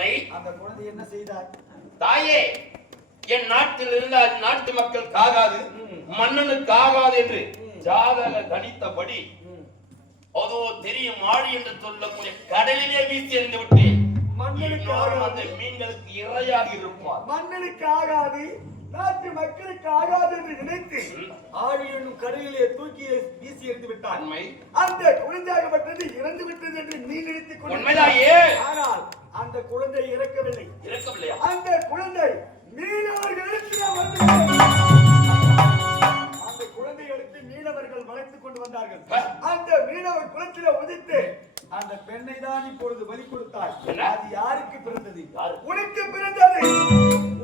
உண்மை. அந்த குழந்தை என்ன செய்தார்? தாயே, என் நாட்டில் இருந்த நாட்டு மக்கள் காகாது, மன்னனுக்கு ஆகாது என்று ஜாதக கணித்தபடி அதோ தெரியும் ஆடி என்று சொல்லக்கூடிய கடலிலே வீசி எறிந்து விட்டு மன்னனுக்கு அந்த மீன்களுக்கு இரையாக இருப்பார். மன்னனுக்கு ஆகாது, நாட்டு மக்களுக்கு ஆகாது என்று நினைத்து ஆழி என்னும் கடலிலே தூக்கி வீசி எறிந்து விட்டார். அந்த குழந்தையாகப்பட்டது இறந்து விட்டது என்று நீ நினைத்துக் கொண்டாயே. ஆனால் அந்த குழந்தை இறக்கவில்லை. இறக்கவில்லையா? அந்த குழந்தை மீனவர்களுக்கு அந்த குழந்தை எடுத்து மீனவர்கள் வளைத்துக் கொண்டு வந்தார்கள். அந்த மீனவர் குளத்திலே உதித்து அந்த பெண்ணை தான் இப்பொழுது பலி கொடுத்தார். அது யாருக்கு பிறந்தது? உனக்கு பிறந்தது.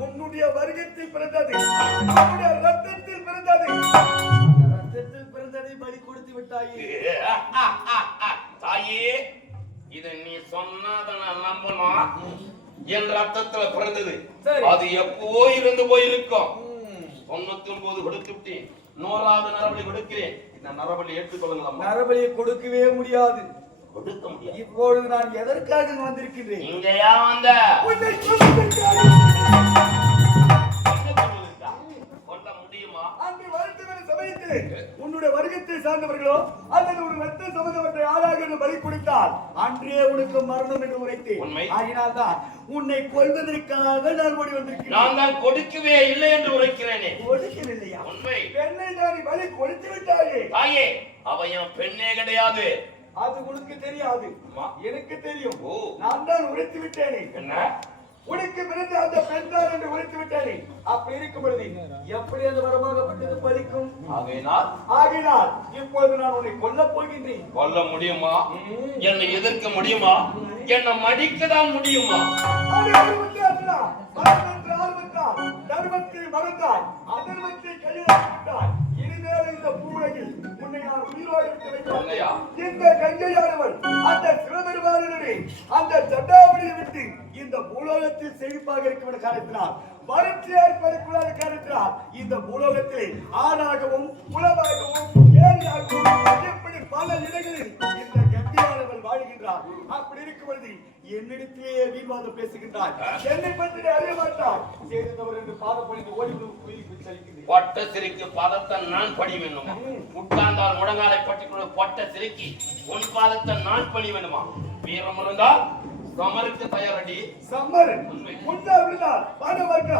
உன்னுடைய வருகத்தில் பிறந்தது. உன்னுடைய ரத்தத்தில் பிறந்தது. ரத்தத்தில் பிறந்ததை பலி கொடுத்து விட்டாயே. தாயே, இதை நீ சொன்னாத நான் நம்பணும். என் ரத்தத்துல பிறந்தது. அது எப்போ இருந்து போயிருக்கும். 99 கொடுத்து விட்டேன். 100வது நரபலி கொடுக்கிறேன். இந்த நரபலி ஏற்றுக்கொள்ளுங்களா? நரபலியை கொடுக்கவே முடியாது. கொடுக்க முடியாது. இப்பொழுது நான் எதற்காக வந்திருக்கிறேன்? இங்க ஏன் வந்த? கொல்ல முடியுமா? அந்த வருத்தமான சமயத்தில் உன்னுடைய வருகத்தை சார்ந்தவர்களோ அல்லது ஒரு ரத்த சம்பந்தப்பட்ட யாராக பலி கொடுத்தால் அன்றே உனக்கு மரணம் என்று உரைத்தேன். ஆகினால்தான் உன்னை கொல்வதற்காக நான் ஓடி வந்திருக்கிறேன். நான் தான் கொடுக்கவே இல்லை என்று உரைக்கிறேனே. கொடுக்கவில்லையா? உண்மை. பெண்ணை தான் பலி கொடுத்து விட்டாயே. தாயே, அவ என் பெண்ணே கிடையாது. அது உனக்கு தெரியாது, எனக்கு தெரியும். நான் தான் உரைத்து விட்டேனே. என்ன? உனக்கு பிறந்த அந்த பெண் தான் என்று உரைத்து விட்டேனே. அப்படி இருக்கும் பொழுது எப்படி அந்த வரமாகப்பட்டது பலிக்கும்? ஆகினால் இப்பொழுது நான் உன்னை கொல்ல போகின்றேன். கொல்ல முடியுமா? என்னை எதிர்க்க முடியுமா? என்னை மடிக்கதான் முடியுமா? தர்மத்தை மறந்தாய், அதர்மத்தை கையெழுத்தாய். இனிமேல் இந்த பூவுலகில் உன்னை நான் உயிரோடு இருக்க வைக்கிறேன். இந்த கங்கையானவள் அந்த சிவபெருமானே அந்த ஜட்டாவளியை விட்டு இந்த பூலோகத்தில் செழிப்பாக இருக்கும் காரணத்தினால், வறட்சி ஏற்படக்கூடாத காரணத்தினால் இந்த பூலோகத்தில் ஆறாகவும் குலமாகவும் ஏரியாகவும் இப்படி பல இடங்களில் இந்த கங்கையானவள் வாழ்கின்றார். அப்படி இருக்கும் பொழுது என்னிடத்திலேயே வீண்வாதம் பேசுகின்றார். என்னை பற்றி அறிய மாட்டார். செய்தவர் என்று பாதப்படிந்து ஓடி கோயிலுக்கு செல்கின்றேன். பொட்ட சிரிக்கு பாதத்தை நான் படி வேணுமா? உட்கார்ந்தால் முடங்காலை பட்டிக்குள்ள பொட்ட சிரிக்கி உன் பாதத்தை நான் படி வேணுமா? வீரம் இருந்தால் சமருக்கு தயாரடி. சமர் முன்னா விழுந்தால் பாட வாங்க.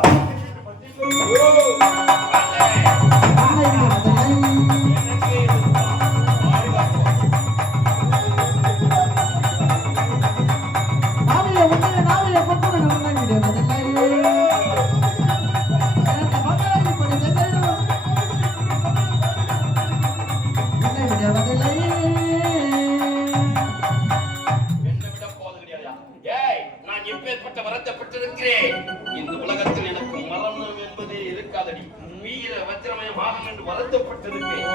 இந்த உலகத்தில் எனக்கு மரணம் என்பதே இருக்காதடி. வீர வஜ்ரமயமாக என்று வருத்தப்பட்டிருக்கேன்.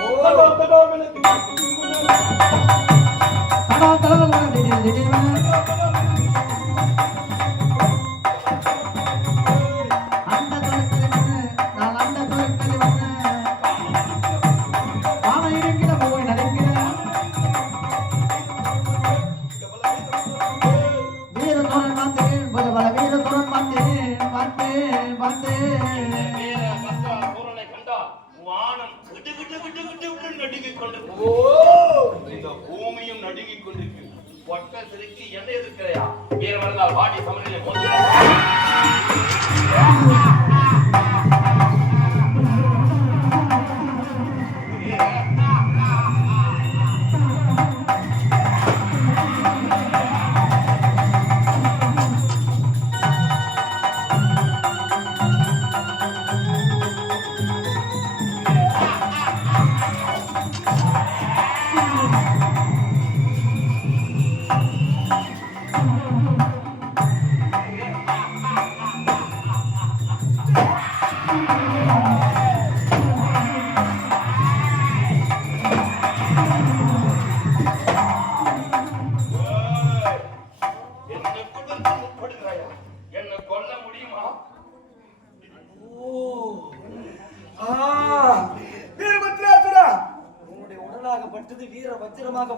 பூமியும் நடுங்கிக் கொண்டிருக்கு. பொட்ட சிரிக்கு என்ன எதிர்க்கிறையா? வீர வந்தால் வாடி சமநிலை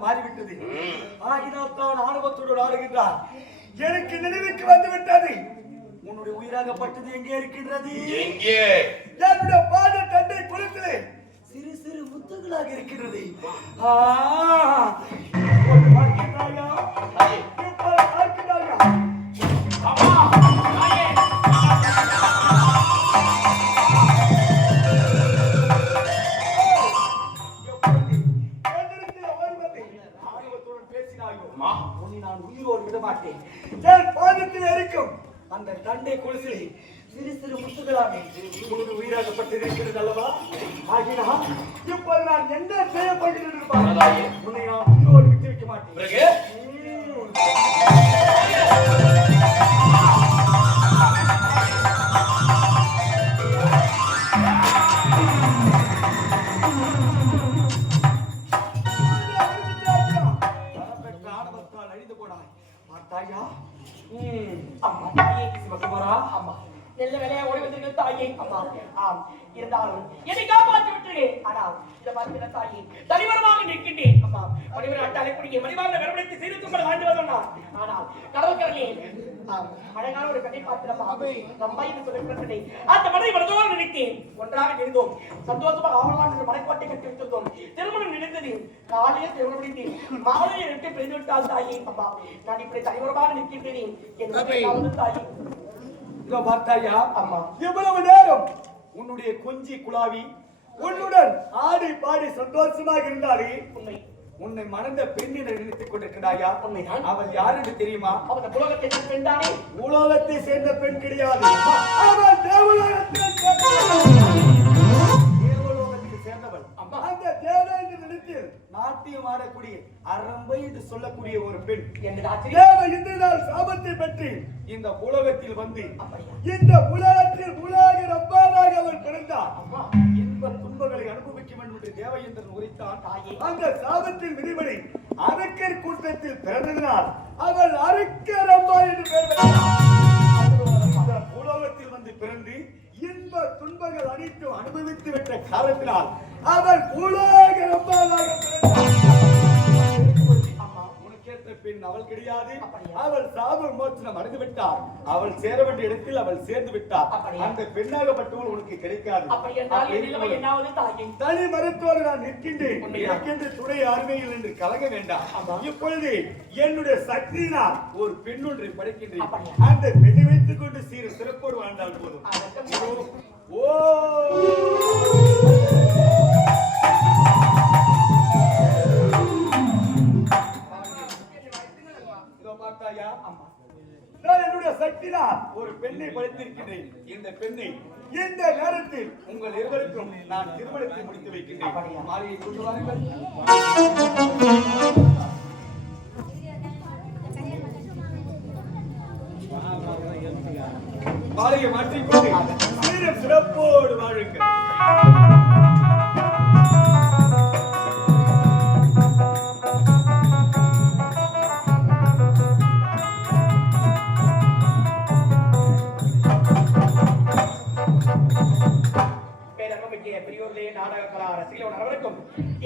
மாறிவிட்டது. ஆகினால் தான் ஆணவத்தோடு ஆடுகின்றார். எனக்கு நினைவுக்கு வந்து விட்டது என்னுடைய உயிராகப்பட்டது எங்கே இருக்கின்றது? எங்கே? என்னுடைய பாத தண்டை குளத்திலே சிறு சிறு முத்துகளாக இருக்கின்றது. ஒரு பார்க்கிறாயா? இப்ப பார்க்கிறாயா? அம்மா தாயே எப்பொழுது என்னிடத்தில் ஓடி வந்து ஆர்வத்துடன் பேசினாயோ, அம்மா உன்னை நான் உயிரோடு விட மாட்டேன். என் பாதத்தில் இருக்கும் அந்த தண்டை கொலுசிலே சிறு சிறு முத்துகளாக உனது உயிராகப்பட்டது இருக்கிறது அல்லவா? ஆகினால் இப்ப நான் என்ன செய்ய போகிறேன் என்று பாரு. தாயே உன்னை நான் உயிரோடு விட்டு வைக்க மாட்டேன். பிறகு பெற்ற ஆணவத்தால் அழிந்து போனாய். பார்த்தாயா? அம்மா தாயே, சிவகுமாரா, அம்மா நல்ல வேலையா ஓடி வந்திருக்க தாயே. அம்மா ஆம், இருந்தாலும் என்னை காப்பாற்றி விட்டுருங்க. ஆனால் இதை பார்க்கிற தாயே தனிவரமாக நிற்கின்றேன். அம்மா மணிவர் அட்டாளைக்குரிய மணிவாக வரவழைத்து சீர்தூக்கல் ஆண்டு வந்தார். ஆனால் கடற்கரையே அழகான ஒரு கதை பார்த்திரமா ரொம்ப என்று சொல்லப்பட்டதை அந்த மனை மனதோடு நினைத்தேன். ஒன்றாக இருந்தோம், சந்தோஷமாக ஆவலான என்று மனைக்கோட்டை கட்டி வைத்திருந்தோம். திருமணம் நினைத்தது காலையில் திருமணம் முடிந்தேன், மாலையை ரெட்டு பெய்து விட்டால் தாயே. அம்மா நான் இப்படி தனிவரமாக நிற்கின்றேன். என் தாயே இதோ பார்த்தாயா? அம்மா இவ்வளவு நேரம் உன்னுடைய கொஞ்சி குலாவி உன்னுடன் ஆடி பாடி சந்தோஷமாக இருந்தாலே உண்மை உன்னை மணந்த பெண்ணினை நினைத்துக் கொண்டிருக்கிறாயா? உண்மைதான். அவள் யார் என்று தெரியுமா? அவன் புலகத்தை பெண்தானே. உலகத்தை சேர்ந்த பெண் கிடையாது. அவள் தேவலோகத்தில் சேர்ந்தவள். தேவலோகத்துக்கு சேர்ந்தவள். அம்மா அந்த தேவ என்று நினைத்து நாட்டியம் ஆடக்கூடிய அரம்பை என்று சொல்லக்கூடிய ஒரு பெண் என்னது ஆச்சரியம். தேவ இந்திரனால் சாபத்தை பெற்று இந்த உலகத்தில் வந்து அப்படியா? இந்த உலகத்தில் உலக ரப்பாராக அவள் பிறந்தார். அம்மா இன்ப துன்பங்களை அனுபவிக்க வேண்டும் என்று தேவயந்திரன் உரைத்தான். தாயே அந்த சாபத்தின் விதிபடி அரக்கர் கூட்டத்தில் பிறந்ததினால் அவள் அரக்கர் அம்மா என்று பெயர் பெற்றார். இந்த உலகத்தில் வந்து பிறந்து இன்ப துன்பங்கள் அனைத்தும் அனுபவித்து விட்ட காரணத்தினால் அவள் உலக ரப்பாராக பிறந்தார். அம்மா உனக்கேற்ற பெண் அவள் கிடையாது. அப்படியா? அவள் சாப மோசனம் அடைந்து விட்டார். அவள் சேர வேண்டிய இடத்தில் அவள் சேர்ந்து விட்டார். அப்படியா? அந்த பெண்ணாகப்பட்டவள் உனக்கு கிடைக்காது. அப்படி என்றால் என் நிலைமை என்னாவது தாயே. தனி மருத்துவர் நான் நிற்கின்றேன். உண்மையா? எனக்கென்று துணை அருமையில் என்று கலங்க வேண்டாம். ஆமா. இப்பொழுது என்னுடைய சக்தியினால் ஒரு பெண் ஒன்றை படைக்கின்றேன். அப்படியா? அந்த பெண்ணை வைத்துக் கொண்டு சீர சிறப்போடு வாழ்ந்தால் போதும். அதற்கு ஓ இதோ பார்த்தாயா? அம்மா நான் என்னுடைய சக்தியினால் ஒரு பெண்ணை படைத்திருக்கின்றேன். இந்த பெண்ணை இந்த நேரத்தில் உங்கள் இருவருக்கும் நான் திருமணத்தை முடித்து வைக்கின்றேன். அப்படியா? மாலையை கொண்டு வாருங்கள். மாலையை மாற்றிக்கொண்டு சீரும் சிறப்போடு வாழுங்கள். பேரன்புமிக்க பெரியோர்களே, நாடக கலா ரசிகர்கள் அனைவருக்கும்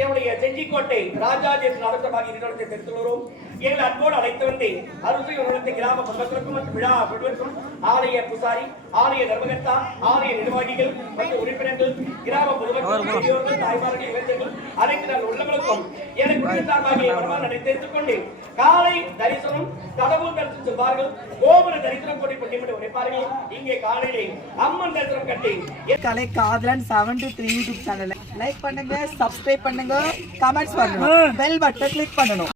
என்னுடைய செஞ்சிக்கோட்டை ராஜாஜி நடத்தமாக நிறுவனத்தை தெரிவித்துள்ளோம். எங்களை அன்போடு அழைத்து வந்து அருள்சை நிறுவனத்தை கிராம பொதுமக்களுக்கும் மற்றும் விழா பெறுவதற்கும் ஆலய பூசாரி, ஆலய தர்மகர்த்தா, ஆலய நிர்வாகிகள் மற்றும் உறுப்பினர்கள், கிராம பொதுமக்கள், பெரியோர்கள், தாய்மார்கள், இளைஞர்கள் அனைத்து நாள் உள்ளவர்களுக்கும் எனக்கு குடும்பத்தார்பாகிய வரமாக தெரிவித்துக் கொண்டு காலை தரிசனம் கடவுள் தரிசனம் செல்வார்கள். கோபுர தரிசனம் கொண்டு பட்டிமன்ற உரைப்பார்கள். இங்கே காலையிலே அம்மன் தரிசனம் கட்டி கலை காதலன் 723 யூடியூப் சேனலை லைக் பண்ணுங்க, சப்ஸ்கிரைப் பண்ணுங்க, கமெண்ட்ஸ் பண்ணுங்க, பெல் பட்டன் கிளிக் பண்ணணும்.